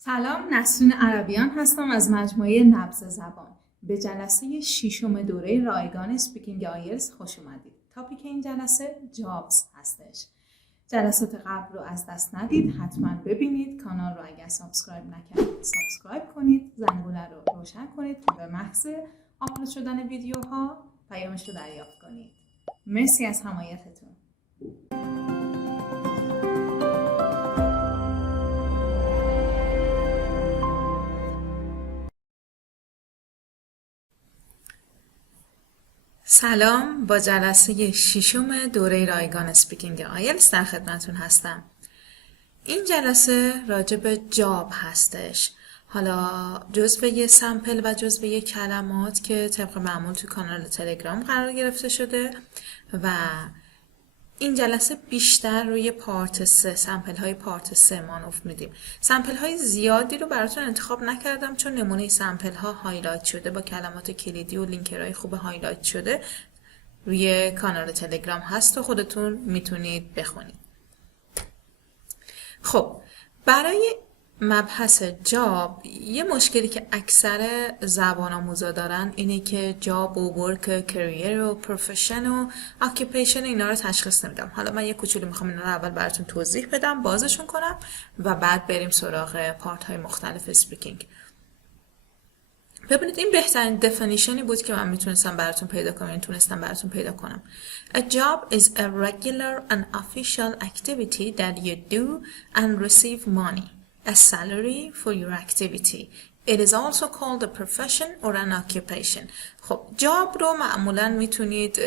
سلام، نسرین عربیان هستم از مجموعه نبززبان. به جلسه ششم دوره رایگان اسپیکینگ آیلتس خوش اومدید. تاپیک این جلسه جابز هستش. جلسات قبل رو از دست ندید، حتما ببینید. کانال رو اگر سابسکرایب نکردید سابسکرایب کنید، زنگوله رو روشن کنید تا به محض آپلود شدن ویدیوها پیامش رو دریافت کنید. مرسی از حمایتتون. سلام، با جلسه ششم دوره رایگان اسپیکینگ آیلتس در خدمتتون هستم. این جلسه راجع به جاب هستش. حالا جزوه سمپل و جزوه کلمات که طبق معمول تو کانال تلگرام قرار گرفته شده و این جلسه بیشتر روی پارت 3 سمپل های پارت 3 مانور میدیم. سمپل های زیادی رو براتون انتخاب نکردم چون نمونه سمپل ها هایلایت شده با کلمات کلیدی و لینکرهای خوب هایلایت شده روی کانال تلگرام هست و خودتون میتونید بخونید. خب برای مبحث جاب یه مشکلی که اکثر زبان آموزا دارن اینه که جاب و ورک، کریر و پروفشن و اکیپیشن اینا رو تشخیص نمیدم. حالا من یه کوچولو میخوام اینا رو اول براتون توضیح بدم، بازشون کنم و بعد بریم سراغ پارت های مختلف اسپیکینگ. ببینید این بهترین دفینیشنی بود که من میتونستم براتون پیدا کنم. A job is a regular and official activity that you do and receive money. A salary for your activity. It is also called a profession or an occupation. خب جاب رو معمولا میتونید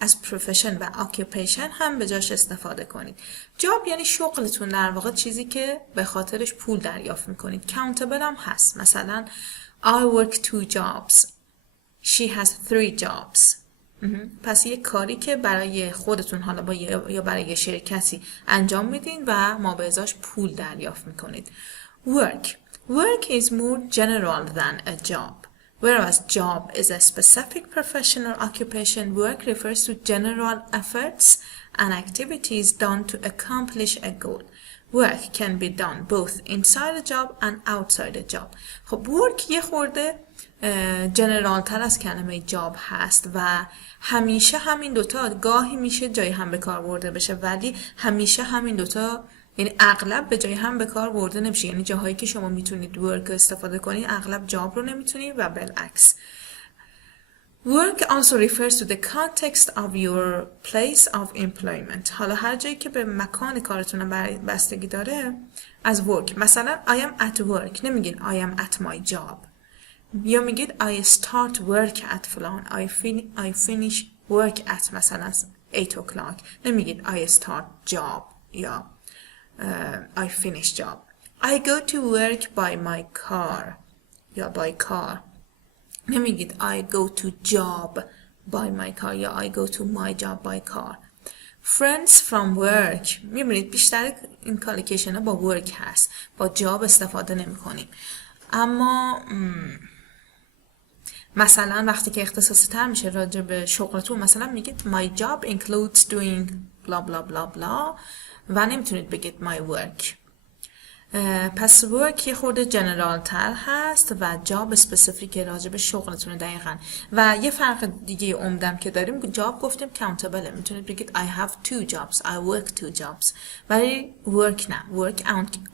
از پروفشن و occupation هم به جاش استفاده کنید. جاب یعنی شغلتون، در واقع چیزی که به خاطرش پول دریافت میکنید. countable هم هست. مثلا I work 2 jobs. She has 3 jobs. پس یک کاری که برای خودتون حالا یا برای شرکتی انجام میدین و ما به ازاش پول دریافت میکنید. Work is more general than a job. Whereas job is a specific profession or occupation, work refers to general efforts and activities done to accomplish a goal. Work can be done both inside a job and outside a job. خب work یه خورده جنرال تر از کلمه جاب هست و همیشه همین دوتا گاهی میشه جای هم به کار برده بشه، ولی همیشه همین دوتا یعنی اغلب به جای هم به کار برده نمیشه. یعنی جاهایی که شما میتونید ورک استفاده کنید اغلب جاب رو نمیتونید و بالعکس. Work also refers to the context of your place of employment. حالا هر جایی که به مکان کارتون بستگی داره از work. مثلا I am at work نمیگین I am at my job. یا میگید I start work at فلان. I finish work at مثلا 8 o'clock. نمیگید I start job یا I finish job. I go to work by my car یا by car. نمیگید I go to job by my car یا I go to my job by car. Friends from work. میبینید بیشتر این کالیکیشن ها با work هست، با job استفاده نمی کنیم. اما مثلا وقتی که اختصاصی تر میشه راجع به شغلتون مثلا میگید my job includes doing blah blah blah blah و نمیتونید بگید my work. پس work یه خورده جنرال تر هست و جاب اسپسیفیک راجع به شغلتونه دقیقا. و یه فرق دیگه عمدم که داریم، جاب گفتیم countable، میتونید بگید I have 2 jobs, I work 2 jobs. ولی work نه، work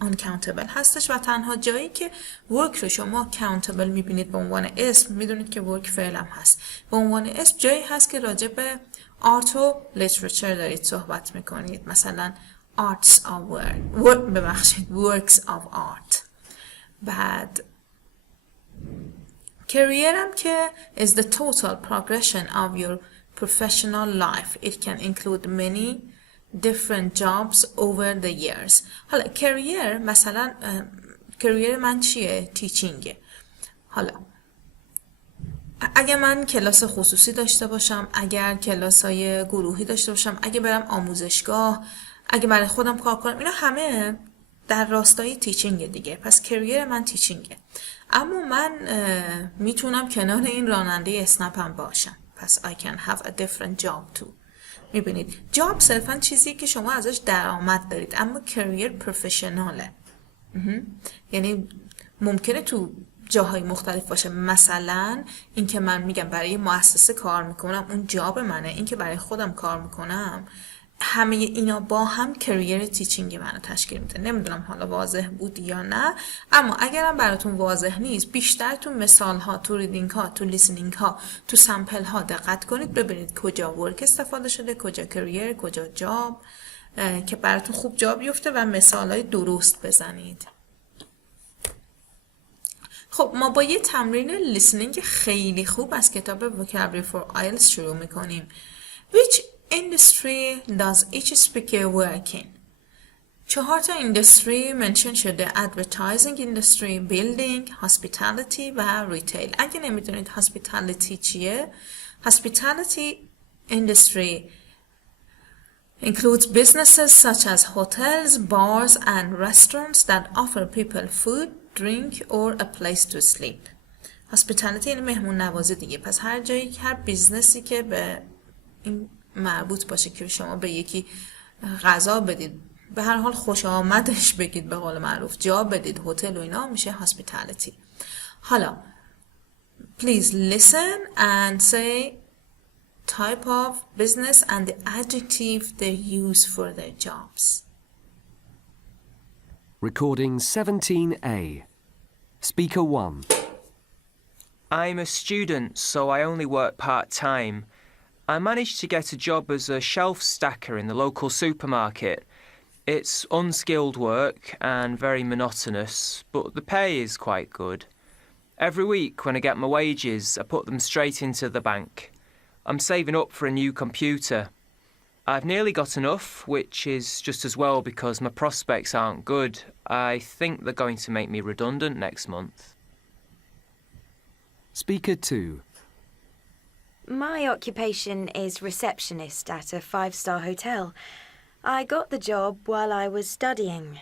uncountable هستش و تنها جایی که work رو شما countable میبینید به عنوان اسم، میدونید که work فعل هم هست، به عنوان اسم جایی هست که راجع به آرت و لیترچر دارید صحبت میکنید. مثلا arts of works of art. بعد career هم که is the total progression of your professional life. It can include many different jobs over the years. حالا career مثلا career من چیه؟ teachingه. حالا اگه من کلاس خصوصی داشته باشم، اگر کلاسای گروهی داشته باشم، اگه برم آموزشگاه، اگه برای خودم کار کنم، اینا همه در راستای تیچینگ دیگه. پس کریر من تیچینگه. اما من میتونم کنار این راننده اسنپ هم باشم. پس I can have a different job too. میبینید جاب صرفا چیزی که شما ازش درآمد دارید، اما کریر پروفشناله. یعنی ممکنه تو جاهای مختلف باشه. مثلا اینکه من میگم برای مؤسسه کار میکنم، اون جاب منه. اینکه برای خودم کار میکنم، همه اینا با هم کریر تیچینگ منو تشکیل میده. نمیدونم حالا واضح بود یا نه، اما اگرم براتون واضح نیست، بیشتر تو مثال ها، تو ریدینگ ها، تو لیسنینگ ها، تو سمپل ها دقت کنید، ببینید کجا ورک استفاده شده، کجا کریر، کجا جاب، که براتون خوب جا بیفته و مثال های درست بزنید. خب ما با یه تمرین لیسنینگ خیلی خوب از کتاب Vocabulary for IELTS شروع میکنیم. Which industry does each speaker work in? 4 تا industry منشن شده: advertising industry, building, hospitality و retail. اگه نمیدونید hospitality چیه، hospitality industry includes businesses such as hotels, bars and restaurants that offer people food, drink or a place to sleep. hospitality یعنی مهمون نوازی دیگه. پس هر جایی، هر بیزنسی که به این مربوط باشه که شما به یکی غذا بدید، به هر حال خوش آمدش بگید، به قول معروف جا بدید، هتل و اینا، میشه hospitality. حالا please listen and say type of business and the adjective they use for their jobs. Recording 17A. Speaker 1. I'm a student, so I only work part-time. I managed to get a job as a shelf stacker in the local supermarket. It's unskilled work and very monotonous, but the pay is quite good. Every week when I get my wages, I put them straight into the bank. I'm saving up for a new computer. I've nearly got enough, which is just as well because my prospects aren't good. I think they're going to make me redundant next month. Speaker 2. My occupation is receptionist at a 5-star hotel. I got the job while I was studying.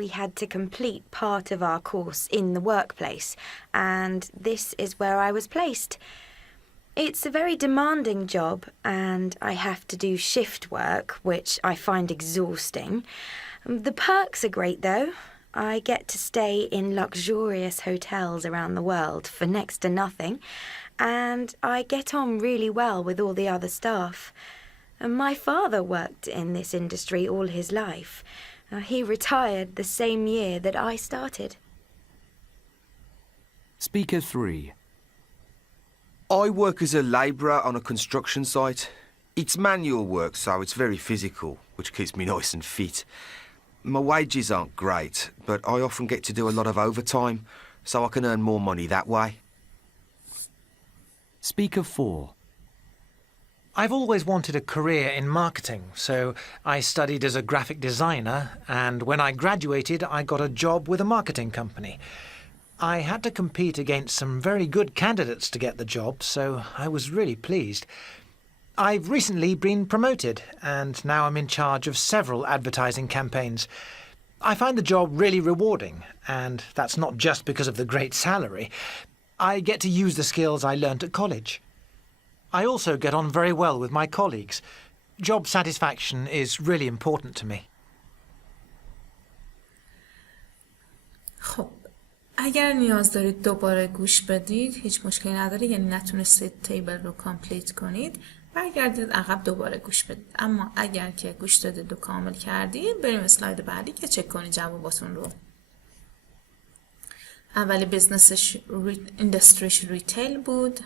We had to complete part of our course in the workplace, and this is where I was placed. It's a very demanding job, and I have to do shift work, which I find exhausting. The perks are great, though. I get to stay in luxurious hotels around the world for next to nothing, and I get on really well with all the other staff. My father worked in this industry all his life. He retired the same year that I started. Speaker 3. I work as a labourer on a construction site. It's manual work, so it's very physical, which keeps me nice and fit. My wages aren't great, but I often get to do a lot of overtime, so I can earn more money that way. Speaker 4. I've always wanted a career in marketing, so I studied as a graphic designer, and when I graduated, I got a job with a marketing company. I had to compete against some very good candidates to get the job, so I was really pleased. I've recently been promoted, and now I'm in charge of several advertising campaigns. I find the job really rewarding, and that's not just because of the great salary. I get to use the skills I learnt at college. I also get on very well with my colleagues. Job satisfaction is really important to me. خب اگر نیاز دارید دوباره گوش بدید هیچ مشکلی نداره، یعنی نتونستید تیبل رو کامپلیت کنید، برگردید عقب دوباره گوش بدید. اما اگر که گوش دادید و کامل کردید، بریم اسلاید بعدی که چک کنید جواباتون رو. اولی بزنسش اندستریش ریتیل بود.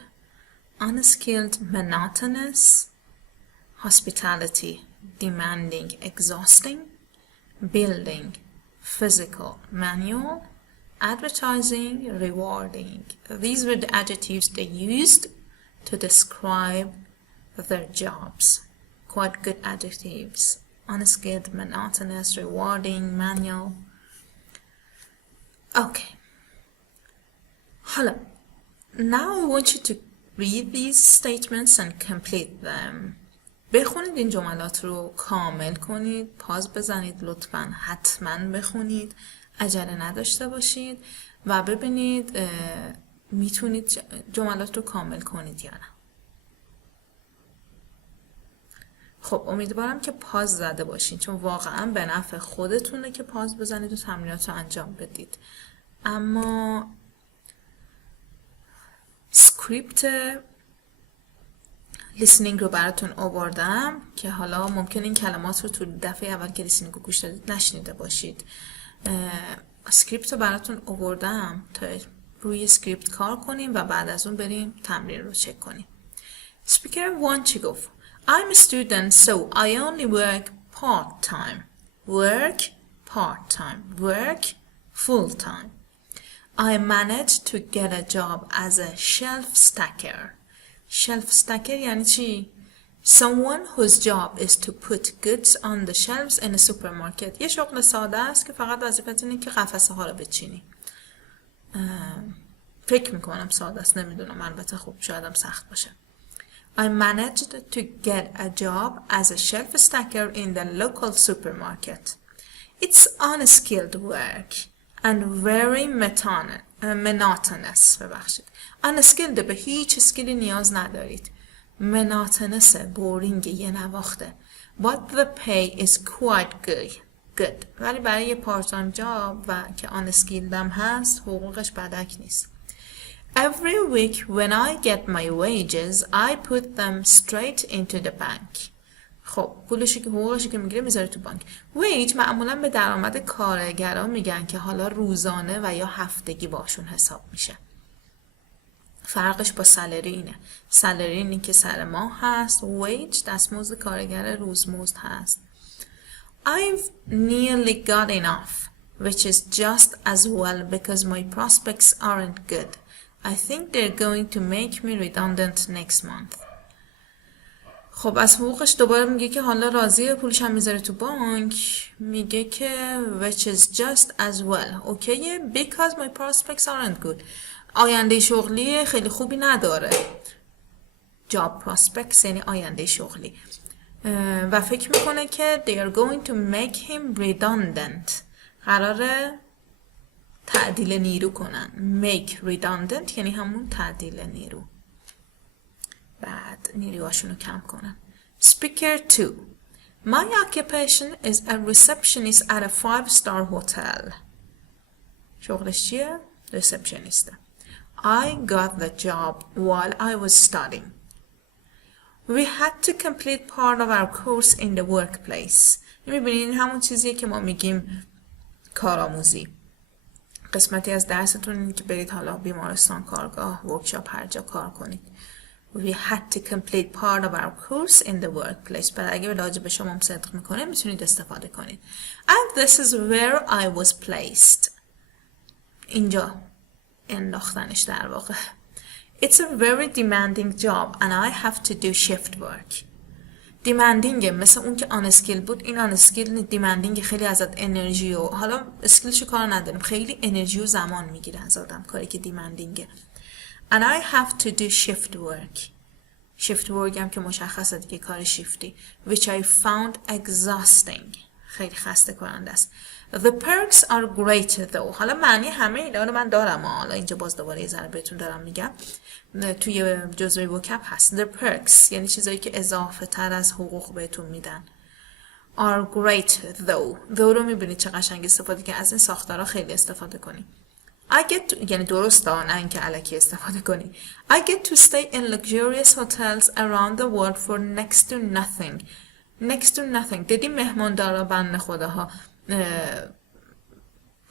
Unskilled, monotonous. Hospitality, demanding, exhausting. Building, physical, manual. Advertising, rewarding. These were the adjectives they used to describe their jobs. Quite good adjectives. Unskilled, monotonous, rewarding, manual. Okay. Hello. Now I want you to read these statements and complete them. بخونید این جملات رو کامل کنید. پاز بزنید لطفاً. حتما بخونید. عجله نداشته باشید و ببینید میتونید جملات رو کامل کنید یا نه. خب امیدوارم که پاز زده باشین، چون واقعا به نفع خودتونه که پاز بزنید و تمرینات رو انجام بدید. اما اسکریپت لیسنینگ رو براتون آوردم که حالا ممکن این کلمات رو تو دفعه اول که لیسنینگ رو گوش دادید نشنیده باشید. اسکریپت رو براتون آوردم تا روی اسکریپت کار کنیم و بعد از اون بریم تمرین رو چک کنیم. Speaker 1 چی گفت؟ I'm a student so I only work part-time. Work part-time. Work full-time. I managed to get a job as a shelf stacker. Shelf stacker یعنی چی؟ Someone whose job is to put goods on the shelves in a supermarket. یه شغل ساده است که فقط وظیفت اینه که قفسه ها رو بچینی. فکر میکنم ساده است، نمیدونم، البته خب شایدم سخت باشه. I managed to get a job as a shelf stacker in the local supermarket. It's unskilled work and very monotonous. ببخشید. Unskilled به هیچ اسکیلی نیاز ندارید. monotonous بورینگ، یه نواخته. But the pay is quite good. ولی برای یه پارت تایم جاب و که unskilled هم هست حقوقش بدک نیست. Every week when I get my wages, I put them straight into the bank. خب پولشی که حقوقشی که میگیره میذاره تو بانک. ویج معمولا به درآمد کارگرا میگن که حالا روزانه و یا هفتگی باشون حساب میشه. فرقش با سالری اینه. سالری اینی که سر ماه هست، ویج دستمزد کارگر روزمزد هست. I've nearly got enough, which is just as well because my prospects aren't good. I think they're going to make me redundant next month. خب از حقوقش دوباره میگه که حالا راضیه، پولش هم میذاره تو بانک. میگه که which is just as well. اوکیه because my prospects aren't good. آینده شغلی خیلی خوبی نداره. job prospects یعنی آینده شغلی. و فکر میکنه که they are going to make him redundant. قراره تعدیل نیرو کنن. make redundant یعنی همون تعدیل نیرو. بعد نیروهاشونو کم کنن. Speaker 2. My occupation is a receptionist at a 5-star hotel. شغلش چیه؟ receptionist. I got the job while I was studying. We had to complete part of our course in the workplace. میبینین همون چیزیه که ما میگیم کارآموزی. قسمتی از درستون اینه که برید حالا بیمارستان، کارگاه، ورکشاپ، هر جا کار کنید. We had to complete part of our course in the workplace. بعد اگه راجع به شما صدق میکنه میتونید استفاده کنید. And this is where I was placed. اینجا انداختنش در واقع. It's a very demanding job and I have to do shift work. demanding مثل اون که آن اسکیل بود، این آن اسکیل demanding خیلی ازت انرژی و حالا اسکیلشو کار نداریم، خیلی انرژی و زمان میگیره از آدم کاری که demanding. And I have to do shift work. shift work هم که مشخصه دیگه کار شیفتی. Which I found exhausting. خیلی خسته کننده است. The perks are great though. حالا معنی همه اینا رو من دارم. حالا اینجا باز دوباره یه ذره بهتون دارم میگم. توی جزوه وکب هست. The perks یعنی چیزایی که اضافه تر از حقوق بهتون میدن. Are great though. though رو میبینید چه قشنگ استفاده که از این ساختارها خیلی استفاده کنید. I get to, یعنی درست نه اینکه الکی استفاده کنی. I get to stay in luxurious hotels around the world for next to nothing. next to nothing. دیدی مهماندارا بند خداها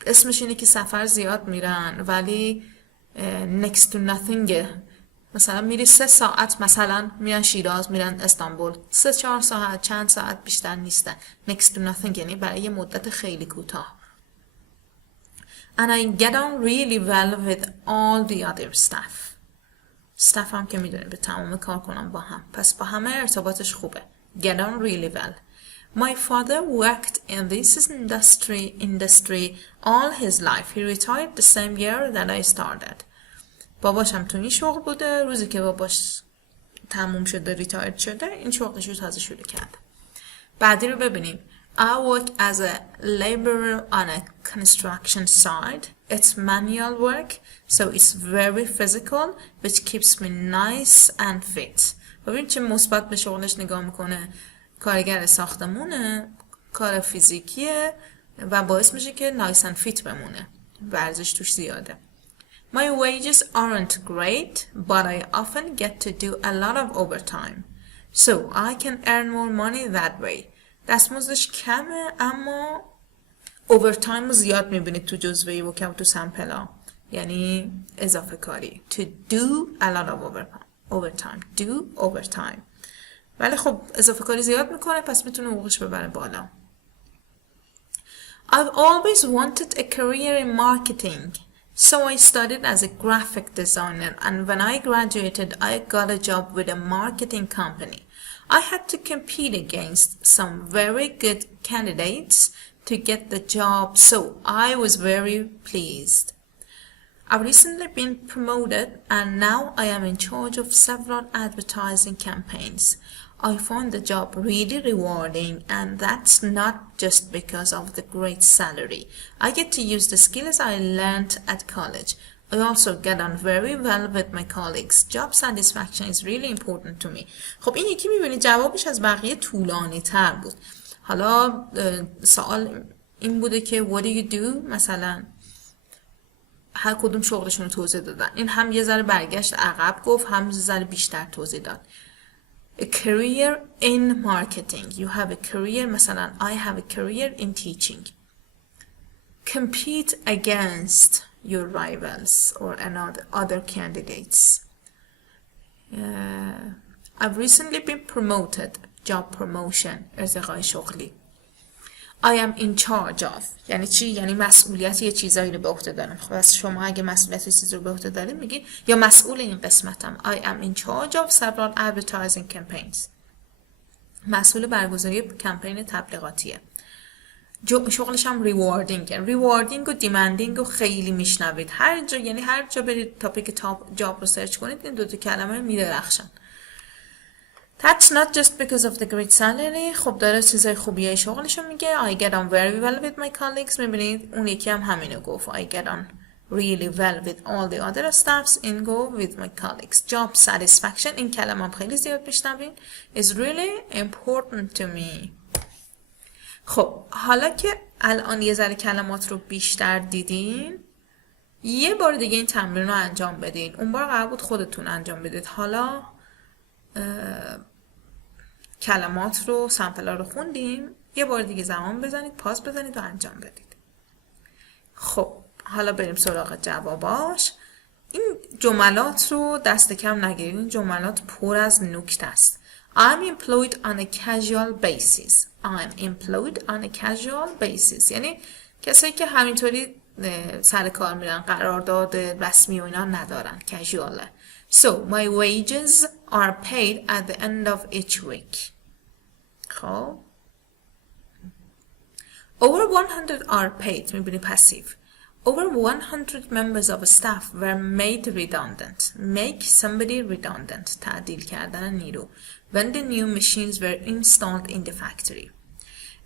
اسمش اینه که سفر زیاد میرن ولی next to nothing. مثلا میری 3 ساعت مثلا میرن شیراز، میرن استانبول، 3-4 ساعت، چند ساعت بیشتر نیستن. next to nothing یعنی برای یه مدت خیلی کوتاه. And I get on really well with all the other staff. staff هم که میدونید به تمام کار کنم با هم. پس با همه ارتباطش خوبه. Get on really well. My father worked in this industry all his life. He retired the same year that I started. باباش هم تو این شغل بوده. روزی که باباش تموم شده ریتایر شده این شغلش رو تازه شروع کرده. بعدی رو ببینیم. I work as a laborer on a construction site. It's manual work, so it's very physical, which keeps me nice and fit. ببین چه مثبت به شغلش نگاه میکنه. کارگر ساختمونه، کار فیزیکیه و باعث میشه که نایس اند فیت بمونه، ورزش توش زیاده. My wages aren't great, but I often get to do a lot of overtime, so I can earn more money that way. دستمزدش کمه اما overtime رو زیاد میبینید تو جزوه و کم تو سمپل ها، یعنی اضافه کاری. To do a lot of overtime. Do overtime. ولی خب اضافه کاری زیاد میکنه پس میتونه حقوقش ببره بالا. I've always wanted a career in marketing. So I studied as a graphic designer, and when I graduated, I got a job with a marketing company. I had to compete against some very good candidates to get the job, so I was very pleased. I've recently been promoted, and now I am in charge of several advertising campaigns. I find the job really rewarding, and that's not just because of the great salary. I get to use the skills I learned at college. I also get on very well with my colleagues. Job satisfaction is really important to me. خب این یکی میبینید جوابش از بقیه طولانی تر بود. حالا سوال این بوده که what do you do؟ مثلا هر کدوم شغلشون رو توضیح دادن. این هم یه ذره برگشت عقب گفت، هم یه ذره بیشتر توضیح داد. A career in marketing. You have a career. مثلا I have a career in teaching. Compete against your rivals or other candidates. I've recently been promoted. Job promotion. ارتقای شغلی. I am in charge of. یعنی چی؟ یعنی مسئولیت یه چیزایی رو به عهده دارم. خب از شما اگه مسئولیت چیزی رو به عهده دارید میگید یا مسئول این قسمتم. I am in charge of several advertising campaigns. مسئول برگزاری کمپین تبلیغاتیه. شغلش هم ریواردینگ. ریواردینگ و دیمندینگ رو خیلی میشنوید. هر جا، یعنی هر جا برید تاپیک جاب رو سرچ کنید این دو تا کلمه میدرخشن. That's not just because of the great salary. خب داره چیزای خوبیه شغلشو میگه. I get on very well with my colleagues. میبینید اون یکی هم همینو گفت. I get on really well with all the other staffs and go with my colleagues. Job satisfaction. این کلمه هم خیلی زیاد میشنوین. Is really important to me. خب حالا که الان یه ذره کلمات رو بیشتر دیدین، یه بار دیگه این تمرین رو انجام بدین. اون بار قرار بود خودتون انجام بدید. حالا کلمات رو، سمپل ها رو خوندیم، یه بار دیگه زمان بزنید، پاس بزنید و انجام بدید. خب حالا بریم سراغ جواباش. این جملات رو دست کم نگیرید. این جملات پر از نکته است. I'm employed on a casual basis. I'm employed on a casual basis. یعنی کسایی که همینطوری سر کار میرن، قرارداد رسمی و اینا ندارن. casual. So my wages are paid at the end of each week. خب over 100 are paid. میبینی پسیو. Over 100 members of staff were made redundant. Make somebody redundant. تعدیل کردن نیرو. When the new machines were installed in the factory.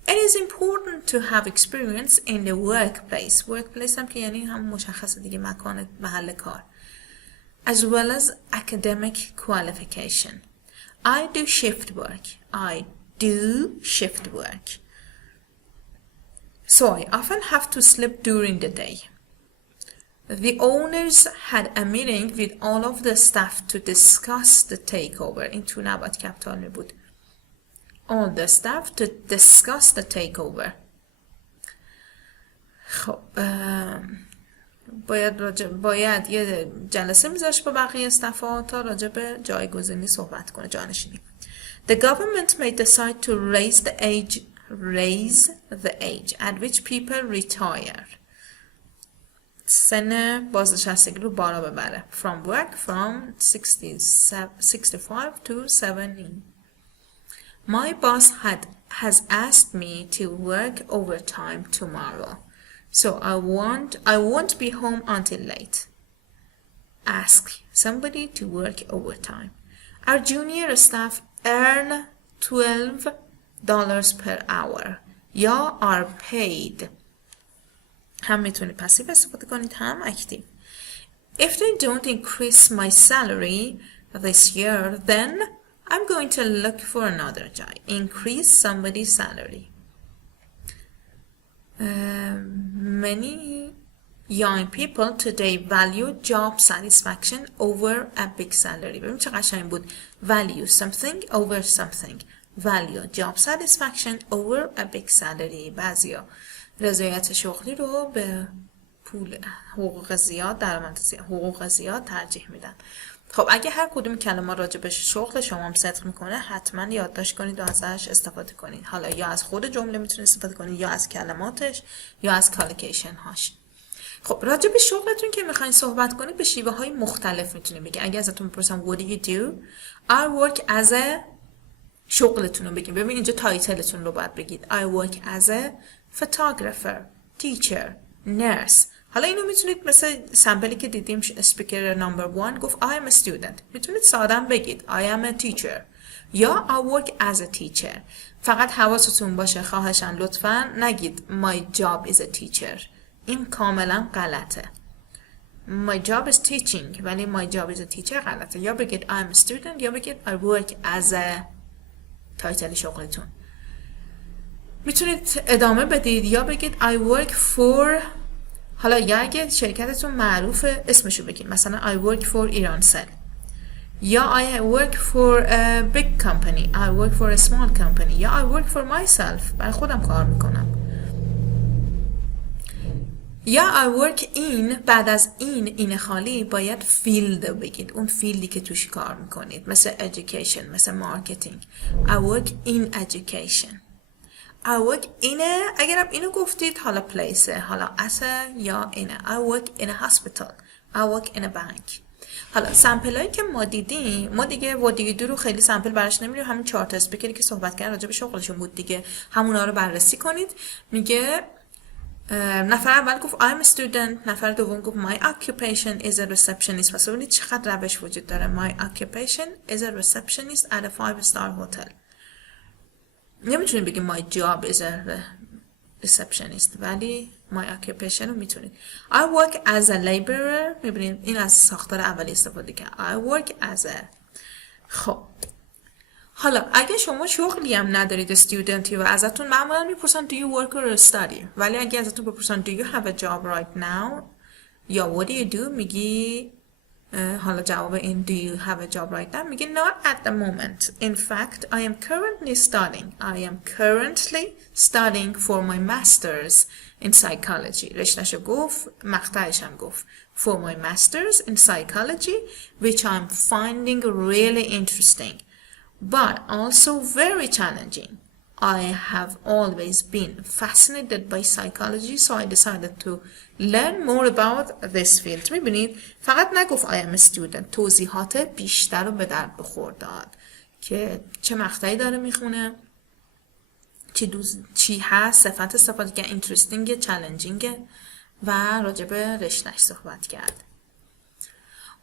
It is important to have experience in the workplace. Workplace هم که یعنی هم مشخصه دیگه، مکان، محل کار. As well as academic qualification. I do shift work. I do shift work. So I often have to sleep during the day. The owners had a meeting with all of the staff to discuss the takeover. این تو نباید کپیتال می بود. All the staff to discuss the takeover. خب باید یه جلسه میذاش با بقیه استفا تا راجع به جایگزینی صحبت کنه، جانشینی. The government may decide to raise the age at which people retire. سن بازنشستگی رو بالا ببره. From work from 65 to 70. My boss has asked me to work overtime tomorrow. So I won't be home until late. Ask somebody to work overtime. Our junior staff earn $12 per hour. یا are paid. هم میتونی پسیو استفاده کنید هم اکتیو. If they don't increase my salary this year, then I'm going to look for another job. Increase somebody's salary. Many young people today value job satisfaction over a big salary. ببین چه قشنگ بود. Value something over something. Value job satisfaction over a big salary. بعضیا رضایت شغلی رو به پول حقوق زیاد، درآمد زیاد، حقوق زیاد ترجیح میدن. خب اگه هر کدوم کلمه راجع به شغل شما هم صدق میکنه حتما یادداشت کنید و ازش استفاده کنید. حالا یا از خود جمله میتونید استفاده کنید یا از کلماتش یا از کالوکیشن هاش. خب راجع به شغلتون که میخواین صحبت کنید به شیوه های مختلف میتونید بگید. اگه ازتون بپرسم what do you do I work as a شغلتون رو بگید. ببین اینجا تایتلتون رو باید بگید. I work as a photographer, teacher, nurse. حالا اینو میتونید مثل سمپلی که دیدیم اسپیکر نمبر 1 گفت I am a student. میتونید سادم بگید I am a teacher یا I work as a teacher. فقط حواستون باشه خواهشاً لطفاً نگید my job is a teacher. این کاملا غلطه. My job is teaching ولی my job is a teacher غلطه. یا بگید I am a student یا بگید I work as a تایتل شغلتون. میتونید ادامه بدید یا بگید I work for. حالا یا اگه شرکتتون معروفه اسمشو بگید. مثلا I work for Irancell یا I work for a big company I work for a small company یا I work for myself برای خودم کار میکنم یا I work in. بعد از این خالی باید فیلد بگید. اون فیلدی که توش کار میکنید مثل education مثل مارکتینگ. I work in education I work in a. اگرم اینو گفتید حالا place حالا as یا in a. I work in a hospital I work in a bank. حالا سمپل هایی که ما دیدیم ما دیگه what do you do رو خیلی سمپل براش نمیریم. همین 4 تا اسپیکری که صحبت کردن راجع به شغلشون بود دیگه همونا رو بررسی کنید. میگه نفر اول گفت I'm a student. نفر دوم گفت my occupation is a receptionist. پس ببینید چقدر روش وجود داره. My occupation is a receptionist at a 5-star hotel. نمیتونید بگید my job is a receptionist ولی my occupation رو میتونید. I work as a laborer. میبینید این از ساختار اولی استفاده کرد. I work as a. خب حالا اگه شما شغلی هم ندارید استودنتی و ازتون معمولا میپرسن do you work or study ولی اگه ازتون بپرسن do you have a job right now یا what do you do میگی حالا جواب این do you have a job right now میگه not at the moment in fact I am currently studying for my masters in psychology. رشتهشو گفت مقطعش هم گفت for my masters in psychology which I'm finding really interesting but also very challenging. I have always been fascinated by psychology so I decided to learn more about this field. میبینید فقط نگفت I am a student. توضیحات بیشتر رو به درد بخور داد که چه مقطعی داره میخونه چی هست صفت استفاده که interesting challenging و راجع به رشته‌اش صحبت کرد.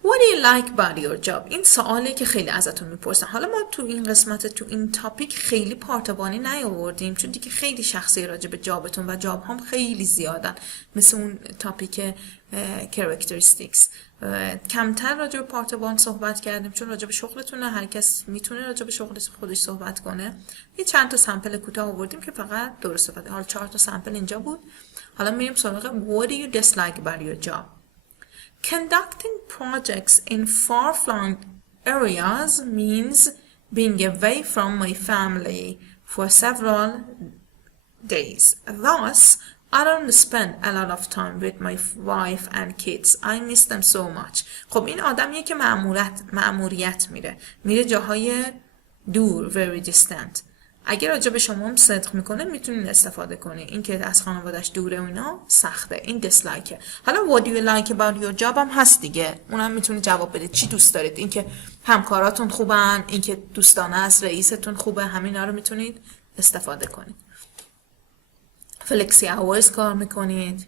What do you like about your job? این سوالی که خیلی ازتون میپرسن. حالا ما تو این قسمت تو این تاپیک خیلی پارتابانی نیاوردیم چون دیگه خیلی شخصی راجع به جابتون و جاب هم خیلی زیادن مثل اون تاپیک characteristics. کمتر راجع به پارتابان صحبت کردیم چون راجع به شغلتونه هر کس میتونه راجع به شغل خودش صحبت کنه. یه چند تا سمپل کوتاه آوردیم که فقط درست صحبت. حالا 4 تا سمپل اینجا بود. حالا میریم سراغ what do you dislike about your job? Conducting projects in far-flung areas means being away from my family for several days. Thus, I don't spend a lot of time with my wife and kids. I miss them so much. خب این آدمیه که مأموریت میره جاهای دور very distant. اگر راجع به شما هم صدق میکنه میتونین استفاده کنین. این که از خانوادش دوره و اینا سخته. این دیسلایکه. حالا what do you like about your job هم هست دیگه. اونم میتونید جواب بدید. چی دوست دارید؟ این که همکاراتون خوبن، این که دوستانه است، رئیستون خوبه، همینا رو میتونید استفاده کنید. فلکسی اورز کار میکنید.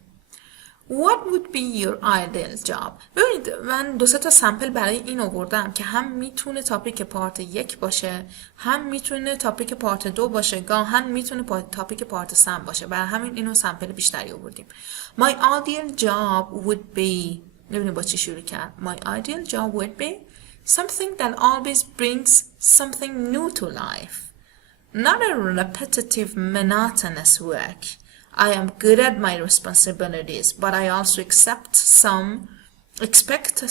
What would be your ideal job? ببینید من 2 تا سمپل برای این آوردم که هم میتونه تاپیک پارت 1 باشه هم میتونه تاپیک پارت 2 باشه گاهن میتونه تاپیک پارت 3 باشه. برای همین اینو سمپل بیشتری آوردیم. My ideal job would be. ببینید با چی شروع کرد. My ideal job would be Something that always brings something new to life. Not a repetitive, monotonous work. I am good at my responsibilities, but I also expect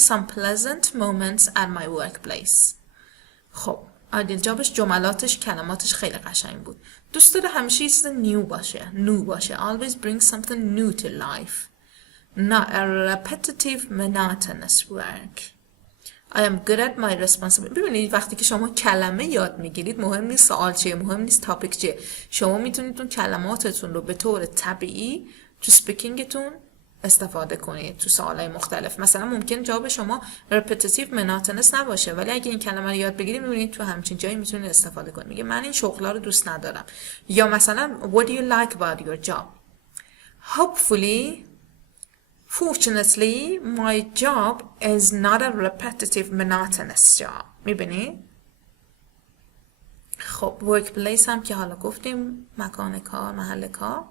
some pleasant moments at my workplace. خب آیدیل جابش جملاتش کلماتش خیلی قشنگ بود. دوست داره همیشه یه چیز نیو باشه، نو باشه. Always bring something new to life. Not a repetitive, monotonous work. I am good at my responsibility. ببینید وقتی که شما کلمه یاد میگیرید مهم نیست سوال چیه، مهم نیست تاپیک چیه. شما میتونید اون کلماتتون رو به طور طبیعی تو اسپیکینگتون استفاده کنید تو سوالای مختلف. مثلا ممکن جواب شما repetitive monotonous نباشه، ولی اگه این کلمه رو یاد بگیرید میبینید تو همچین جایی میتونید استفاده کنید. میگه من این شغلا رو دوست ندارم. یا مثلا what do you like about your job? Fortunately, my job is not a repetitive, monotonous job. میبینی؟ خب workplace هم که حالا گفتیم مکان کار، محل کار.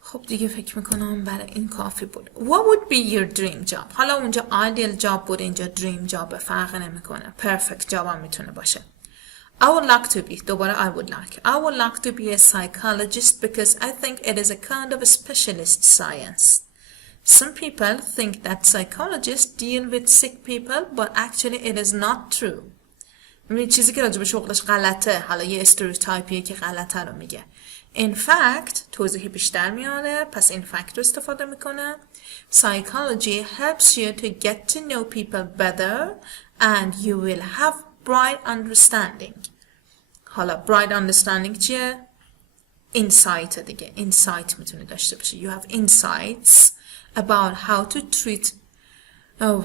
خب دیگه فکر میکنم برای این کافی بود. What would be your dream job? حالا اونجا ideal job بود، اینجا dream job فرق نمیکنه. Perfect job هم میتونه باشه. I would like to be, دوباره I would like to be a psychologist because I think it is a kind of a specialist science. Some people think that psychologists deal with sick people, but actually it is not true. می‌بینید چیزی که راجع به شغلش غلطه، حالا یه استریوتایپیه که غلطه رو میگه. In fact توضیح بیشتر میاره، پس این فکت رو استفاده میکنه. Psychology helps you to get to know people better and you will have bright understanding. حالا bright understanding چیه؟ insight دیگه. insight میتونه داشته باشه. You have insights about how to treat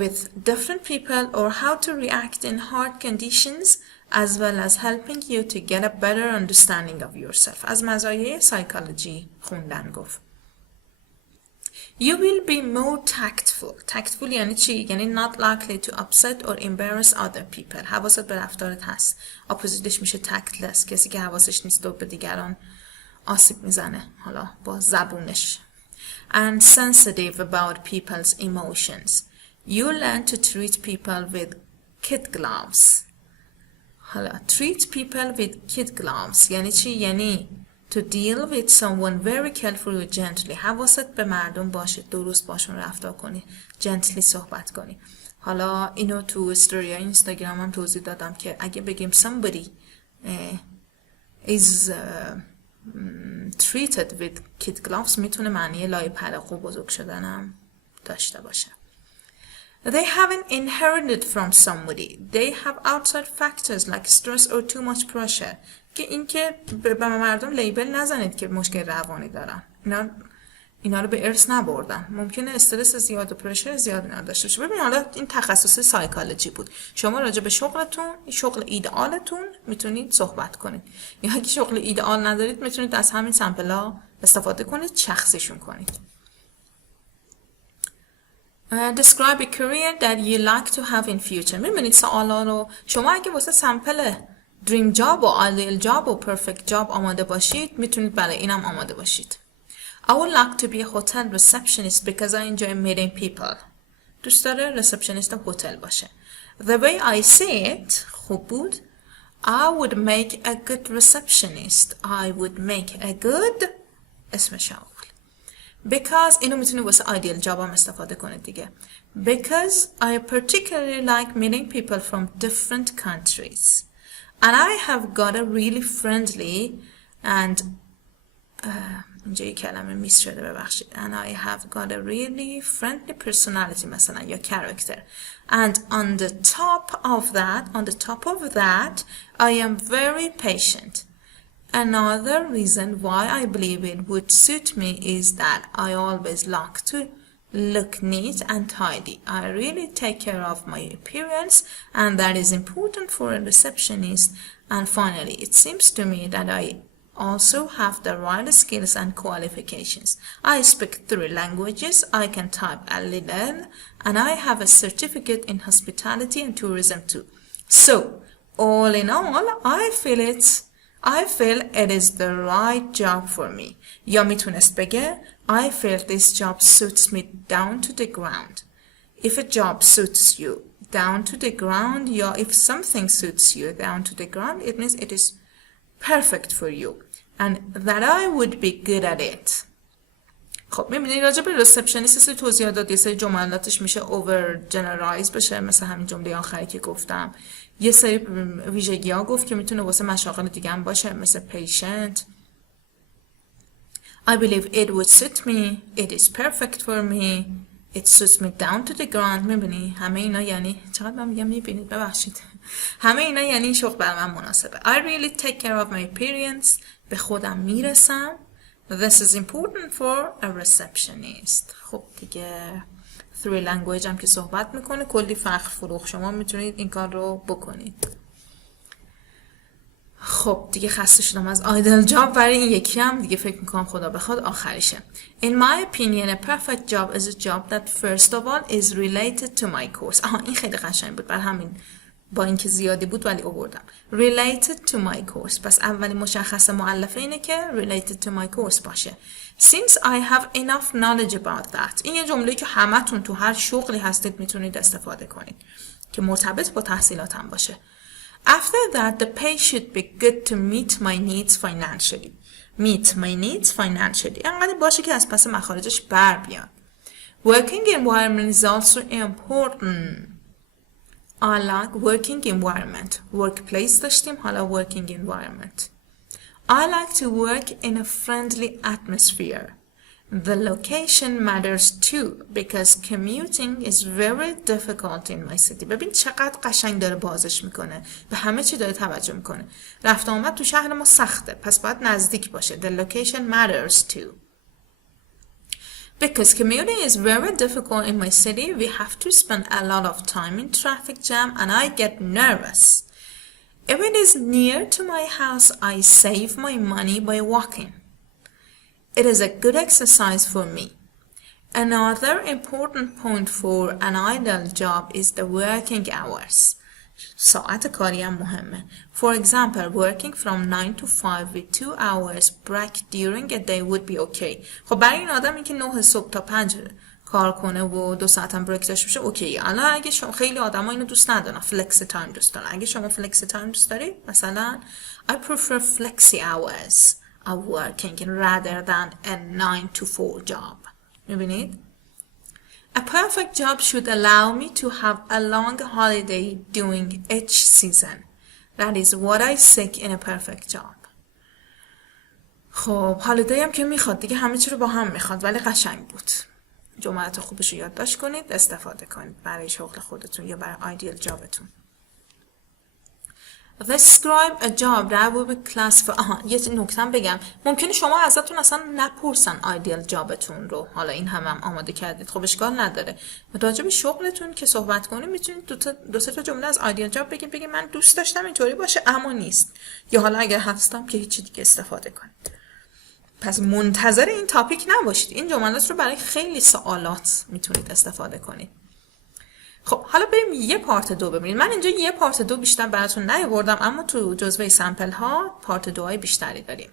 with different people or how to react in hard conditions as well as helping you to get a better understanding of yourself. از مزایای سایکولوژی خوندن گفت. You will be more tactful. Tactful یعنی چی؟ یعنی not likely to upset or embarrass other people. حواست به رفتارت هست. اپوزیتش میشه tactless. کسی که حواسش نیست و به دیگران آسیب میزنه. حالا با زبونش. And sensitive about people's emotions. You learn to treat people with kid gloves. حالا treat people with kid gloves یعنی چی؟ یعنی to deal with someone very carefully and gently. حواست به مردم باشه، درست باشون رفتار کنی، gently صحبت کنی. حالا اینو تو استوری اینستاگرام هم توضیح دادم که اگه بگیم somebody is treated with kid gloves میتونه معنی لای پلق و بزرگ شدنم داشته باشه. They haven't inherited from somebody. They have outside factors like stress or too much pressure. که این که به مردم لیبل نزنید که مشکل روانی دارن. اینا رو به ارث نبردن. ممکنه استرس زیاد و پرشر زیاد اینا داشته باشه. ببین حالا این تخصص سایکولوژی بود. شما راجع به شغلتون، شغل ایدئالتون میتونید صحبت کنید. یا اگه شغل ایدئال ندارید میتونید از همین سمپل‌ها استفاده کنید، شخصیشون کنید. Describe a career that you like to have in future. می‌بینید سوالا رو شما اگه واسه سمپل dream job و ideal job و perfect job آماده باشید میتونید برای اینم آماده باشید. I would like to be a hotel receptionist because I enjoy meeting people. دوست داره receptionist هتل باشه. The way I see it خوب بود. I would make a good receptionist. I would make a good اسم شغل. Because اینو میتونی واسه ideal job هم استفاده کنید دیگه. Because I particularly like meeting people from different countries. And I have got a really friendly and اینجا یه کلمه میس شده ببخشید. And I have got a really friendly personality مثلا یا character. And on the top of that, I am very patient. Another reason why I believe it would suit me is that I always like to look neat and tidy. I really take care of my appearance and that is important for a receptionist. And finally, it seems to me that I also have the right skills and qualifications. I speak 3 languages, I can type a little, and I have a certificate in hospitality and tourism too. So, all in all, I feel it is the right job for me. یا میتونست بگه I feel this job suits me down to the ground. If a job suits you down to the ground یا if something suits you down to the ground it means it is perfect for you and that I would be good at it. خب میبینید راجع به ریسپشنیست سری توضیحات داد، یه سری جملاتش میشه اوور جنرالایز بشه، مثل همین جمله آخری که گفتم. یه سری ویژگی ها گفت که میتونه واسه مشاغل دیگه هم باشه، مثل patient. I believe it would suit me. It is perfect for me. It suits me down to the ground. میبینی همه اینا یعنی چقدر من میگم میبینید ببخشید همه اینا یعنی این شغل بر من مناسبه. I really take care of my appearance. به خودم میرسم. This is important for a receptionist. خب دیگه three language هم که صحبت میکنه، کلی فخر فروغ، شما میتونید این کار رو بکنید. خب دیگه خسته شدم از آیدل جاب، برای این یکی هم دیگه فکر میکنم خدا بخواد آخریشه. In my opinion a perfect job is a job that first of all is related to my course. این خیلی قشنگ بود، بر همین با اینکه زیادی بود ولی آوردم. Related to my course. پس اولین مشخص مؤلفه اینه که related to my course باشه. Since I have enough knowledge about that. این یه جمله که همتون تو هر شغلی هستید میتونید استفاده کنید که مرتبط با تحصیلاتم باشه. After that the pay should be good to meet my needs financially. Meet my needs financially. انقدر باشه که از پس مخارجش بر بیاد. Working environment is also important. I like working environment. Workplace داشتیم، حالا working environment. I like to work in a friendly atmosphere. The location matters too because commuting is very difficult in my city. ببین چقدر قشنگ داره بازش میکنه، به همه چی داره توجه میکنه. رفت آمد تو شهر ما سخته، پس باید نزدیک باشه. The location matters too. Because commuting is very difficult in my city, we have to spend a lot of time in traffic jam and I get nervous. If it is near to my house, I save my money by walking. It is a good exercise for me. Another important point for an ideal job is the working hours. ساعت کاری هم مهمه. For example, working from 9 to 5 with 2 hours break during a day would be okay. خب برای این آدم این که 9 صبح تا 5 کار کنه و 2 ساعت هم بریک داشته باشه اوکی. الان اگه شما خیلی آدما اینو دوست ندارن، فلکس تایم دوست دارن. اگه شما فلکس تایم دوست دارید، مثلا I prefer flexi hours of working rather than a 9 to 4 job. میبینید؟ A perfect job should allow me to have a long holiday during each season. That is what I seek in a perfect job. خب هالیدی هم که میخواد دیگه، همه چی رو با هم میخواد، ولی قشنگ بود. جملات خوبش رو یادداشت کنید، استفاده کنید برای شغل خودتون یا برای ایدئال جابتون. Describe a job that will be classified. یه نکته بگم، ممکنه شما ازتون اصلا نپرسن ایدئال جابتون رو، حالا این هم آماده کردید، خب اشکال نداره. راجع به شغلتون که صحبت کنید میتونید دو سه تا جمله از ایدئال جاب بگید من دوست داشتم اینطوری باشه اما نیست، یا حالا اگر هستم که هیچ دیگه استفاده کنید. پس منتظر این تاپیک نباشید، این جملات رو برای خیلی سوالات میتونید استفاده کنید. خب حالا بریم یه پارت 2 ببینید. من اینجا یه پارت 2 بیشتر براتون نیاوردم، اما تو جزوه سمپل ها پارت 2 های بیشتری داریم.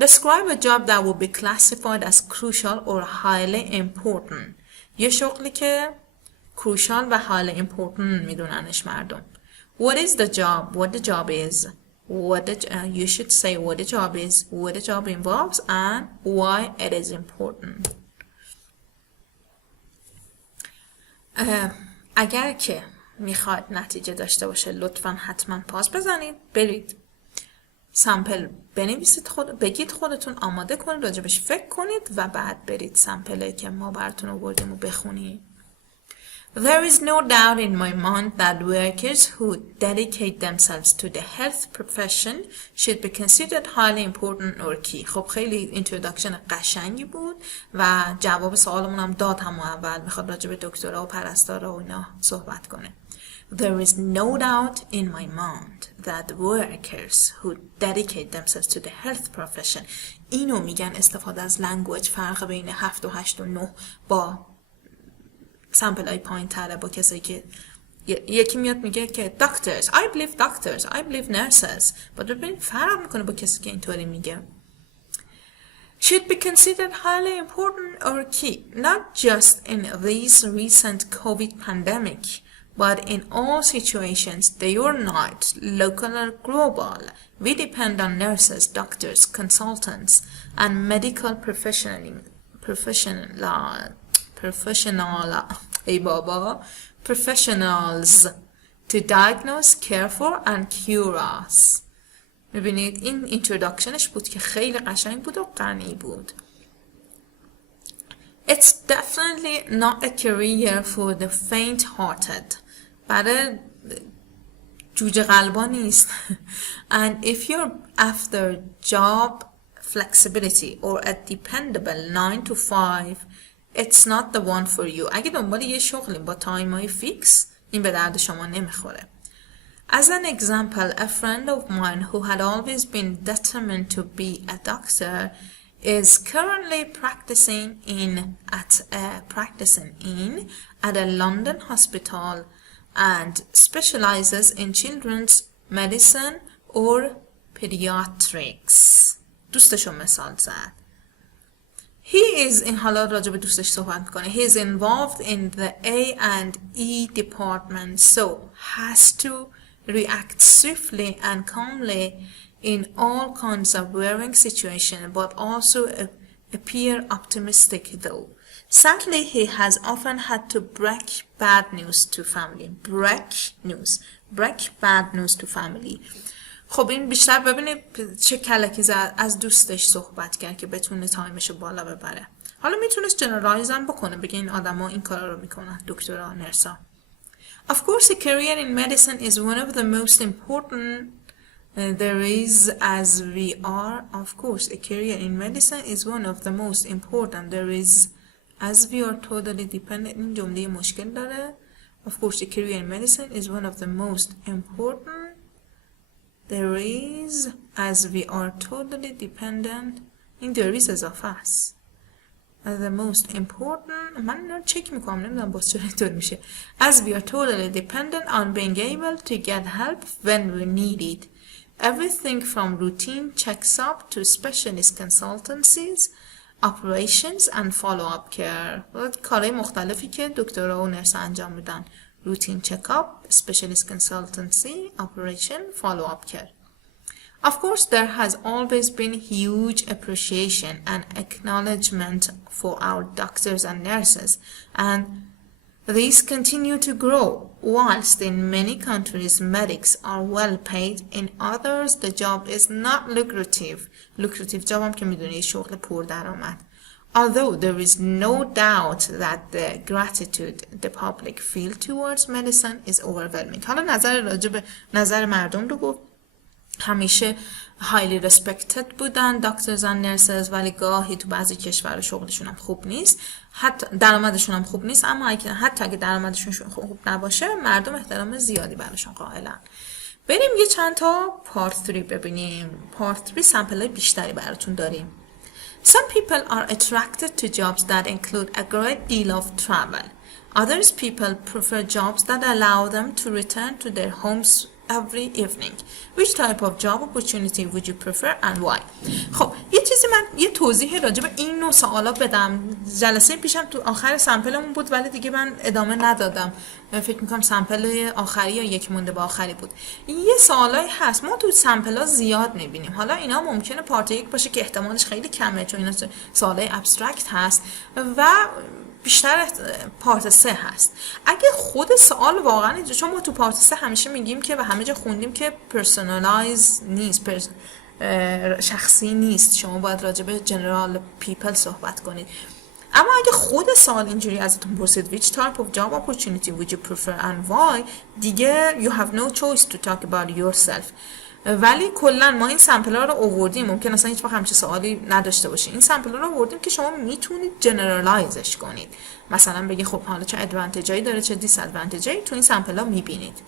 Describe a job that will be classified as crucial or highly important. یه شغلی که crucial و highly important میدوننش مردم. What is the job? What the job is? You should say what the job is, what the job involves, and why it is important. اگر که میخواد نتیجه داشته باشه لطفاً حتما پاس بزنید، برید سمپل بنویسید، بگید خودتون آماده کنید، راجبش فکر کنید و بعد برید سمپله که ما براتون آوردیم و بخونید. There is no doubt in my mind that workers who dedicate themselves to the health profession should be considered highly important or key. خب خیلی introduction قشنگی بود و جواب سوالمون هم داد همون اول، میخواد راجع به دکترها و پرستارا و اینا صحبت کنه. There is no doubt in my mind that workers who dedicate themselves to the health profession. اینو میگن استفاده از language، فرق بین 7 و 8 و 9 با سمپل های پایین تره، با کسایی که یکی میاد میگه که doctors, I believe doctors, I believe nurses. با ببین فرق میکنه با کسی که اینطوری میگه. Should be considered highly important or key, not just in this recent COVID pandemic, but in all situations they are not local or global. We depend on nurses, doctors, consultants, and medical professionals to diagnose, care for, and cure us. ببینید این اینتروداکشنش بود که خیلی قشنگ بود و غنی بود. It's definitely not a career for the faint-hearted. برای جوجه قلبا نیست. And if you're after job flexibility or a dependable 9 to 5, it's not the one for you. اگه دنبال یه شغلی با تایمای فیکس، این به درد شما نمیخوره. As an example, a friend of mine who had always been determined to be a doctor is currently practicing at a London hospital and specializes in children's medicine or pediatrics. دوستشو مثال زد. He is in حالا راجع به دوستش صحبت میکنه. He is involved in the A and E department, so has to react swiftly and calmly in all kinds of varying situations, but also appear optimistic though. Sadly, he has often had to break bad news to family. Break bad news to family. خب این بیشتر ببینید چه کلکی زد، از دوستش صحبت کرد که بتونه تایمشو بالا ببره. حالا میتونست جنرالایز هم بکنه، بگه این آدما این کارا رو میکنن، دکترا، نرسا. Of course, a career in medicine is one of the most important there is as we are. Of course, a career in medicine is one of the most important there is as we are totally dependent. این جمله مشکل داره. Of course, a career in medicine is one of the most important there is as we are totally dependent. این there is اضافه است. The most important من رو چک میکنم، نمیدونم باز چرا اینطور میشه. As we are totally dependent on being able to get help when we need it. Everything from routine checks-up to specialist consultancies, operations and follow-up care. کارهای مختلفی که دکترها و نرس انجام میدن. Routine check-up, specialist consultancy, operation, follow-up care. Of course, there has always been huge appreciation and acknowledgement for our doctors and nurses, and these continue to grow. Whilst in many countries medics are well paid, in others the job is not lucrative. Lucrative job هم که میدونی شغل پردرآمد. Although there is no doubt that the gratitude the public feel towards medicine is overwhelming. حالا نظر مردم رو گفت. همیشه highly respected بودن doctors and nurses، ولی گاهی تو بعضی کشور شغلشون هم خوب نیست، حتی درآمدشون هم خوب نیست، اما حتی اگه درآمدشون خوب نباشه مردم احترام زیادی براشون قائلن. بریم یه چند تا پارت 3 ببینیم. پارت 3 سمپل بیشتری براتون داریم. Some people are attracted to jobs that include a great deal of travel. Others people prefer jobs that allow them to return to their homes every evening. Which type of job opportunity would you prefer and why? خب یه توضیح راجع به این نوع سوالا بدم. جلسه پیشم تو آخر سمپلمون بود ولی دیگه من ادامه ندادم. من فکر میکنم سمپل آخری یا یک مونده به آخری بود. یه سوالایی هست ما تو سمپل‌ها زیاد میبینیم. حالا اینا ممکنه پارت 1 باشه که احتمالش خیلی کمه چون اینا سوالای ابسترکت هست و بیشتر پارت 3 هست. اگه خود سوال واقعا چون ما تو پارت 3 همیشه میگیم که و همه جا خوندیم که پرسونالایز نیست، شخصی نیست، شما باید راجع به جنرال پیپل صحبت کنید. اما اگه خود سوال اینجوری ازتون پرسید which type of job opportunity would you prefer and why، دیگه you have no choice to talk about yourself. ولی کلا ما این سمپل ها رو آوردیم، ممکن اصلا هیچ وقت همچین سوالی نداشته باشین. این سمپل ها رو آوردیم که شما میتونید جنرالایزش کنید، مثلا بگید خب حالا چه ادوانتیجایی داره چه دیس ادوانتیجایی تو این سمپل ها میبینید.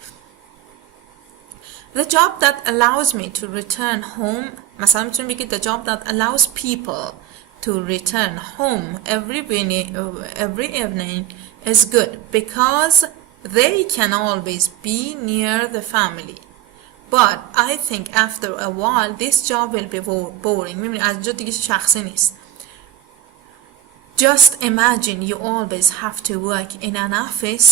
The job that allows me to return home، مثلا میتونید بگید the job that allows people to return home every evening is good because they can always be near the family. But I think after a while this job will be boring. میبینید از اینجا دیگه شخصی نیست. Just imagine you always have to work in an office.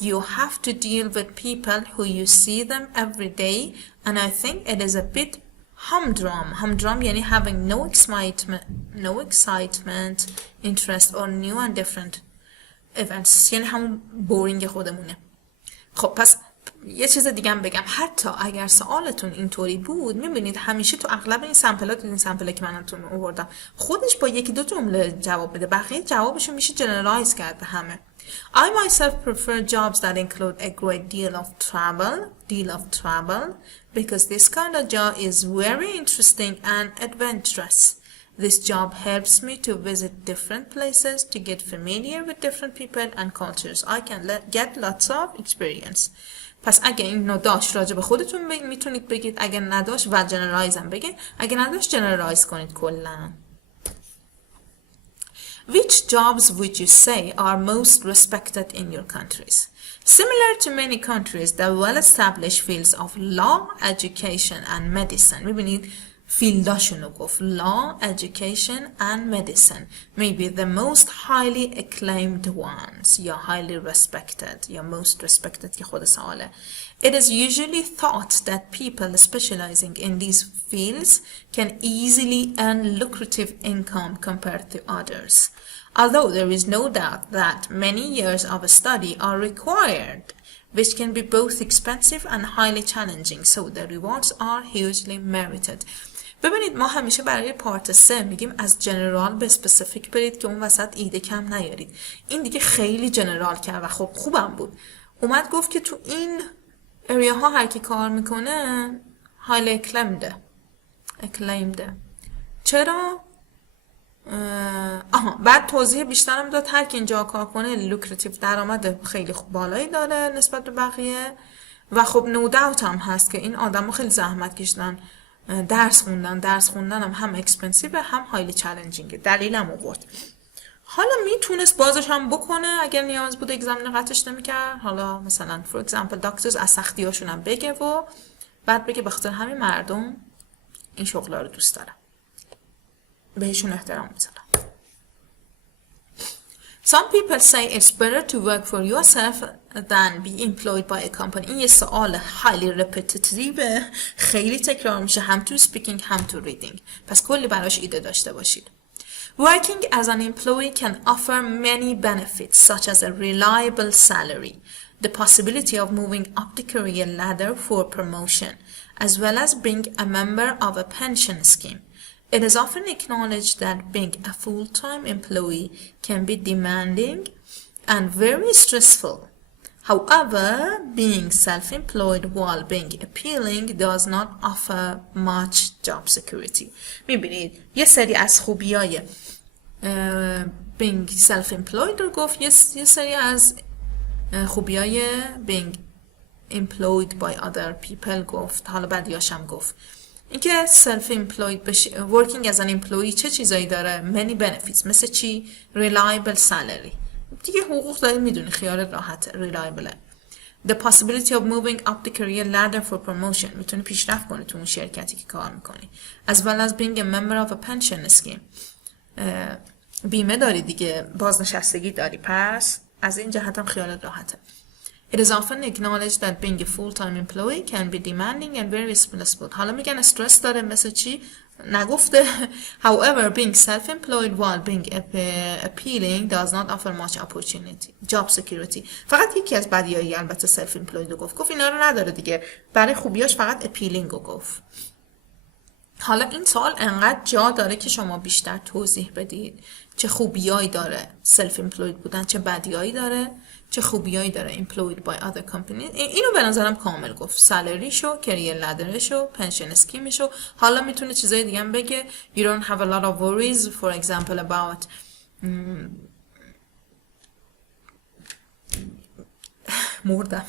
you have to deal with people who you see them every day, and I think it is a bit humdrum یعنی having no excitement, interest or new and different events، یعنی همون بورینگ خودمونه. خب پس یه چیز دیگه هم بگم، حتی اگر سوالتون اینطوری بود، میبینید همیشه تو اغلب این سمپلات، این سمپلی که منتون آوردم، خودش با یکی دو جمله جواب بده، بقیه جوابشون میشه جنرالایز کرد به همه. I myself prefer jobs that include a great deal of travel because this kind of job is very interesting and adventurous. This job helps me to visit different places, to get familiar with different people and cultures. I can get lots of experience. پس اگه این داشت راجع به خودتون میتونید بگید، اگه نداشت و جنرالایز هم بگید، اگه نداشت جنرالایز کنید کلا. Which jobs would you say are most respected in your countries? Similar to many countries, the well-established fields of law, education and medicine. میبینید فیلداشونو گفت law, education and medicine may be the most highly acclaimed ones یا highly respected یا most respected که خود سواله. It is usually thought that people specializing in these fields can easily earn lucrative income compared to others. Although there is no doubt that many years of study are required, which can be both expensive and highly challenging, so the rewards are hugely merited. ببینید ما همیشه برای پارت 3 میگیم از جنرال به اسپسیفیک برید که اون وسط ایده کم نیارید. این دیگه خیلی جنرال کرد و خب خوبم بود. اومد گفت که تو این اریا ها هر کی کار میکنه highly acclaimed. چرا؟ بعد توضیح بیشترم داد هر کی اینجا کار کنه لوکراتیو درآمد خیلی خوب بالایی داره نسبت به بقیه و خب نو داوت هم هست که این آدم‌ها خیلی زحمت کشیدن، درس خوندن هم اکسپنسیو هم هایلی چالنجینگه. دلیلم آورد. حالا میتونست بازش هم بکنه اگر نیاز بود اگزامین قطعش نمیکرد. حالا مثلا فور اگزامپل داکترز از سختیاشون هم بگه و بعد بگه بخاطر همین مردم این شغلا رو دوست دارم، بهشون احترام میذارم. Some people say it's better to work for yourself than be employed by a company. این یه سوال highly repetitive، خیلی تکرار میشه هم تو speaking هم تو reading. پس کلی براش ایده داشته باشید. Working as an employee can offer many benefits such as a reliable salary, the possibility of moving up the career ladder for promotion, as well as being a member of a pension scheme. It is often acknowledged that being a full-time employee can be demanding and very stressful. However, being self-employed while being appealing does not offer much job security. میبینید یه سری از خوبیای being self-employed رو گفت، یه سری از خوبیای being employed by other people گفت، حالا بعدیاشم گفت. اینکه self employed بشی، working as an employee چه چیزایی داره؟ many benefits. مثل چی؟ reliable salary. دیگه حقوق داری میدونی، خیالت راحته. reliable. The possibility of moving up the career ladder for promotion. میتونی پیشرفت کنی تو اون شرکتی که کار میکنی. As well as being a member of a pension scheme. بیمه داری دیگه، بازنشستگی داری، پس از این جهت هم خیالت راحته. It is often acknowledged that being a full-time employee can be demanding and very stressful. حالا میگن استرس داره، مثل چی؟ نگفته. However, being self-employed while being appealing does not offer much opportunity. Job security. فقط یکی از بدیایی البته self-employed رو گفت اینا رو نداره دیگه. برای خوبیاش فقط appealing رو گفت. حالا این سوال انقدر جا داره که شما بیشتر توضیح بدید. چه خوبیایی داره self-employed بودن، چه بدیایی داره، چه خوبیایی داره employed by other companies. اینو به نظرم کامل گفت. سالری شو، کریر لدر شو، پنشن اسکیم شو. حالا میتونه چیزای دیگه هم بگه. You don't have a lot of worries for example about مردم.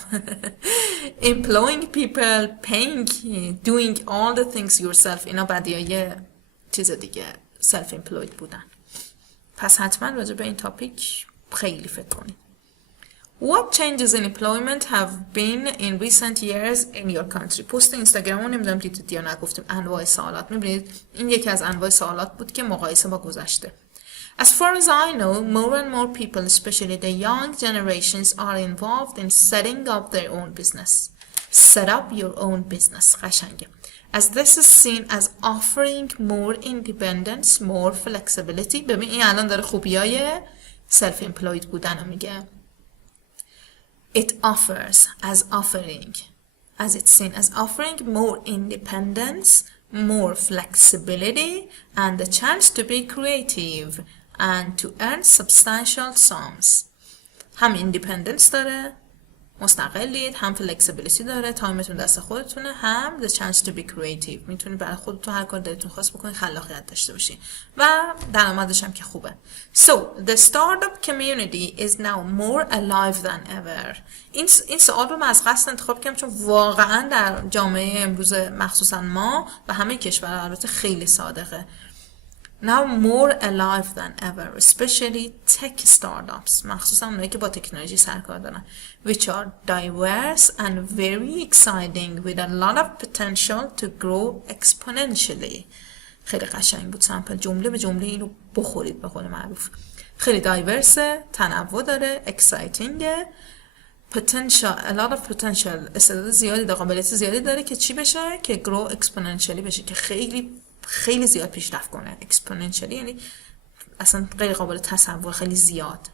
employing people, paying, doing all the things yourself. اینا بدیای چیز دیگه self employed بودن. پس حتما راجع به این تاپیک خیلی فکر کنید. What changes in employment have been in recent years in your country? پست اینستاگرام رو نمیدونم دیدید یا نگفتیم انواع سوالات. میبینید این یکی از انواع سوالات بود که مقایسه با گذشته. As far as I know, more and more people, especially the young generations, are involved in setting up their own business. Set up your own business. قشنگه. As this is seen as offering more independence, more flexibility. ببین این الان داره خوبیای self-employed بودن رو میگه. It offers as offering, as it's seen as offering more independence, more flexibility, and the chance to be creative and to earn substantial sums. هم independence داره، مستقلید، هم flexibility داره، تایمتون دست خودتونه، هم the chance to be creative، میتونید برای خودتون هر کار دلتون خواست بکنید، خلاقیت داشته باشید و درآمدش هم که خوبه. So the startup community is now more alive than ever. این سوال رو من از قصد انتخاب کردم چون واقعا در جامعه امروز مخصوصا ما و همه کشورها البته خیلی صادقه. Now more alive than ever, especially tech startups, مخصوصا اونایی که با تکنولوژی سرکار دارن, which are diverse and very exciting with a lot of potential to grow exponentially. خیلی قشنگ بود سمپل، جمله به جمله اینو بخورید به قول معروف. خیلی دایورسه، تنوع داره، excitingه، potential, a lot of potential، استعداد زیادی داره، قابلیت زیادی داره که چی بشه؟ که grow exponentially بشه، که خیلی زیاد پیشرفت کنه. exponentially یعنی اصلا غیر قابل تصور، خیلی زیاد.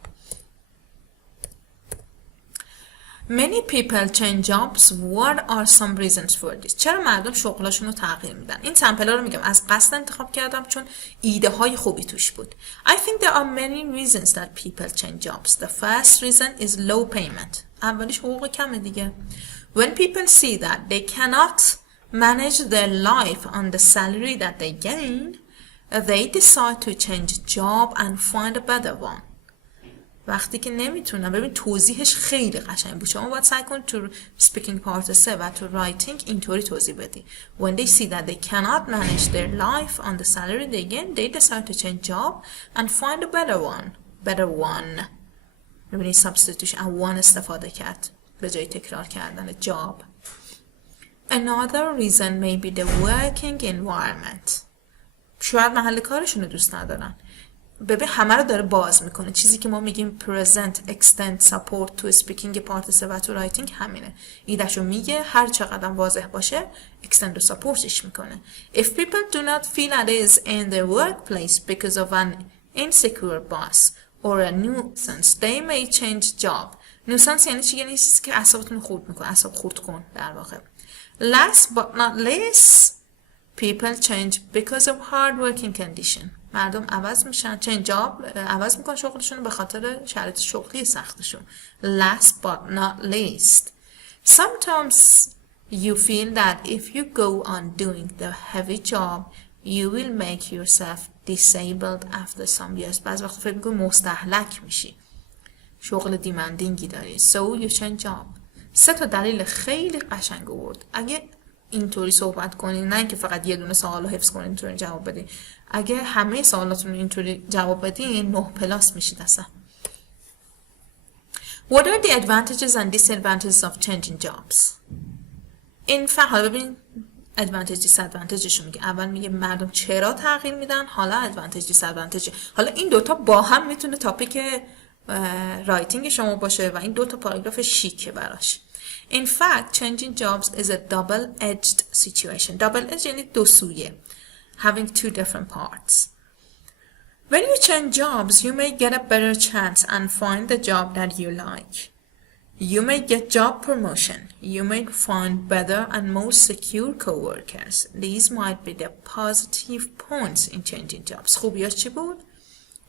Many people change jobs. What are some reasons for this? چرا مردم شغلاشون رو تغییر میدن؟ این سمپل ها رو میگم از قصد انتخاب کردم چون ایده های خوبی توش بود. I think there are many reasons that people change jobs. The first reason is low payment. اولیش حقوق کمه دیگه. When people see that they cannot manage their life on the salary that they gain, they decide to change job and find a better one. وقتی که نمیتونن، ببین توضیحش خیلی قشنگ بود، شما باید سعی کنید تو اسپیکینگ پارت 3 و تو رایتینگ اینطوری توضیح بدی. When they see that they cannot manage their life on the salary they gain, they decide to change job and find a better one. ببینید substitution and one استفاده کرد به جای تکرار کردن job. Another reason may be the working environment. شاید محل کارشون رو دوست ندارن. ببین همه رو داره باز میکنه. چیزی که ما میگیم present, extend, support تو اسپیکینگ پارت 3 و تو رایتینگ همینه. ایدهشو میگه، هر چقدر واضح باشه extend و supportش میکنه. If people do not feel at ease in their workplace because of an insecure boss or a nuisance, they may change job. nuisance یعنی چی؟ یعنی چیزی که اعصابتون خورد میکنه، اعصاب خورد کن در واقع. Last but not least, people change because of hard working condition. مردم عوض میشن، change job، عوض میکنن شغلشون به خاطر شرایط شغلی سختشون. Last but not least, sometimes you feel that if you go on doing the heavy job, you will make yourself disabled after some years. بعض وقت فکر میکنی مستهلک میشی، شغل دیمندینگی داری. So you change job. 3 تا دلیل خیلی قشنگ آورد. اگه اینطوری صحبت کنین، نه اینکه فقط یه دونه سوال رو حفظ کنین اینطوری جواب بدین، اگه همه سوالاتون رو اینطوری جواب بدین 9 پلاس میشید اصلا. What are the advantages and disadvantages of changing jobs? این حالا ببین advantage disadvantageش رو میگه. اول میگه مردم چرا تغییر میدن، حالا advantage disadvantage. حالا این دوتا با هم میتونه تاپیک رایتینگ شما باشه و این 2 تا پاراگراف شیکه براش. In fact, changing jobs is a double-edged situation. Double-edged یعنی دو سویه. Having 2 different parts. When you change jobs, you may get a better chance and find the job that you like. You may get job promotion. You may find better and more secure co-workers. These might be the positive points in changing jobs. خوبیاش چی بود؟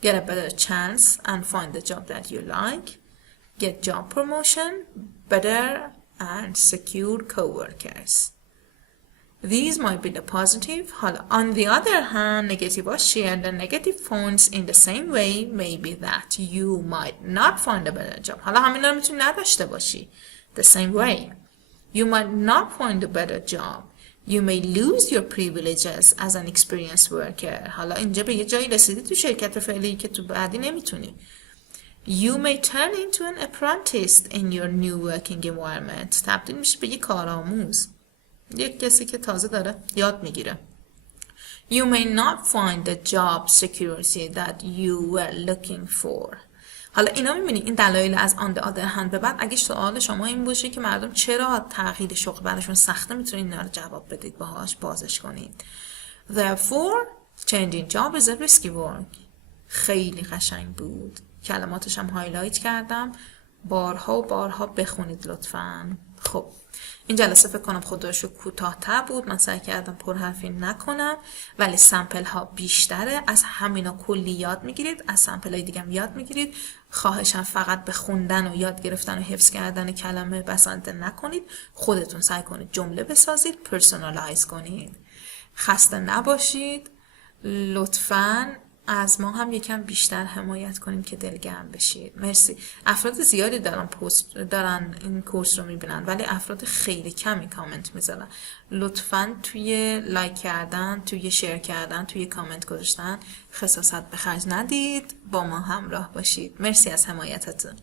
Get a better chance and find the job that you like. Get job promotion, better and secure co-workers. These might be the positive. On the other hand, negative share the negative points in the same way may be that you might not find a better job. حالا همینا رو میتونی نداشته باشی. The same way. You might not find a better job. You may lose your privileges as an experienced worker. حالا اینجا به یه جایی رسیدی تو شرکت فعلی که تو بعدی نمیتونی. You may turn into an apprentice in your new working environment. تبدیل میشه به یک کارآموز، یک کسی که تازه داره یاد میگیره. You may not find the job security that you were looking for. حالا اینا میبینی این دلایل از on the other hand به بعد اگه سوال شما این باشه که مردم چرا تغییر شغل براشون سخته میتونید اینا رو جواب بدید باهاش بازش کنید. Therefore, changing job is a risky work. خیلی قشنگ بود. کلماتش هم هایلایت کردم. بارها و بارها بخونید لطفاً. خب این جلسه فکر کنم خودشو کوتاه‌تر بود. من سعی کردم پرحرفی نکنم ولی سمپل ها بیشتره. از همینا کلی یاد میگیرید، از سمپل های دیگه هم یاد میگیرید. خواهشم فقط به خوندن و یاد گرفتن و حفظ کردن کلمه بسنده نکنید. خودتون سعی کنید جمله بسازید، پرسونالایز کنید. خسته نباشید. لطفاً از ما هم یکم بیشتر حمایت کنیم که دلگرم بشید. مرسی. افراد زیادی دارن این کورس رو میبینن ولی افراد خیلی کمی کامنت میذارن. لطفاً توی لایک کردن، توی شیر کردن، توی کامنت گذاشتن خساست به خرج ندید. با ما همراه باشید. مرسی از حمایتتون.